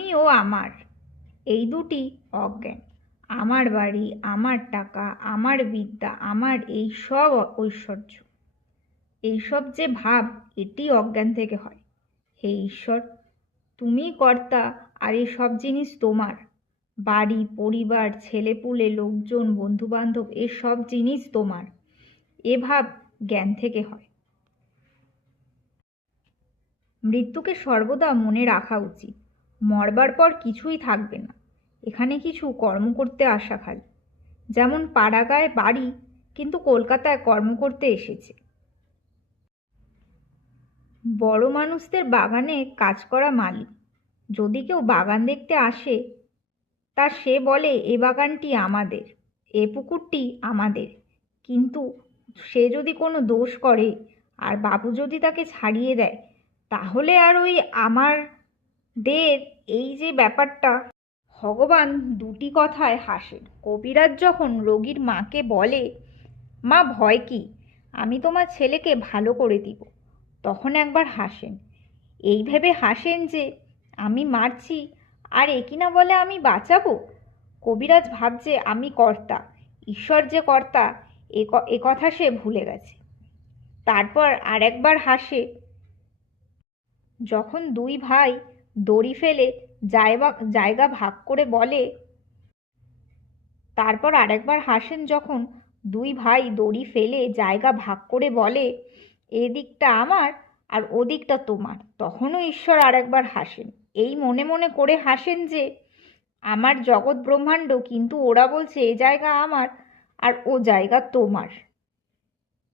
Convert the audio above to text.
আমি ও আমার, এই দুটি অজ্ঞান। আমার বাড়ি, আমার টাকা, আমার বিদ্যা, আমার এই সব ঐশ্বর্য, এইসব যে ভাব, এটি অজ্ঞান থেকে হয়। হে ঈশ্বর, তুমি কর্তা, আর এই সব জিনিস তোমার। বাড়ি, পরিবার, ছেলেপুলে, লোকজন, বন্ধুবান্ধব, এসব জিনিস তোমার। এ ভাব জ্ঞান থেকে হয়। মৃত্যুকে সর্বদা মনে রাখা উচিত। মরবার পর কিছুই থাকবে না, এখানে কিছু কর্ম করতে আসা খালি। যেমন পাড়াগাঁয়ে বাড়ি, কিন্তু কলকাতায় কর্ম করতে এসেছে। বড় মানুষদের বাগানে কাজ করা মালি। যদি কেউ বাগান দেখতে আসে, তা সে বলে এ বাগানটি আমাদের, এ পুকুরটি আমাদের। কিন্তু সে যদি কোনো দোষ করে আর বাবু যদি তাকে ছাড়িয়ে দেয়, তাহলে আর ওই আমাদের, এই যে ব্যাপারটা। ভগবান দুটি কথায় হাসেন। কবিরাজ যখন রোগীর মাকে বলে, মা ভয় কি, আমি তোমার ছেলেকে ভালো করে দিব, তখন একবার হাসেন। এই ভেবে হাসেন যে আমি মারছি, আর এ কিনা বলে আমি বাঁচাবো। কবিরাজ ভাবছে আমি কর্তা, ঈশ্বর যে কর্তা, এ কথা সে ভুলে গেছে। তারপর আর একবার হাসে যখন দুই ভাই দড়ি ফেলে জায়গা ভাগ করে বলে। তারপর আরেকবার হাসেন যখন দুই ভাই দড়ি ফেলে জায়গা ভাগ করে বলে, এ দিকটা আমার আর ও দিকটা তোমার। তখনও ঈশ্বর আরেকবার হাসেন। এই মনে মনে করে হাসেন যে আমার জগৎ ব্রহ্মাণ্ড, কিন্তু ওরা বলছে এ জায়গা আমার আর ও জায়গা তোমার।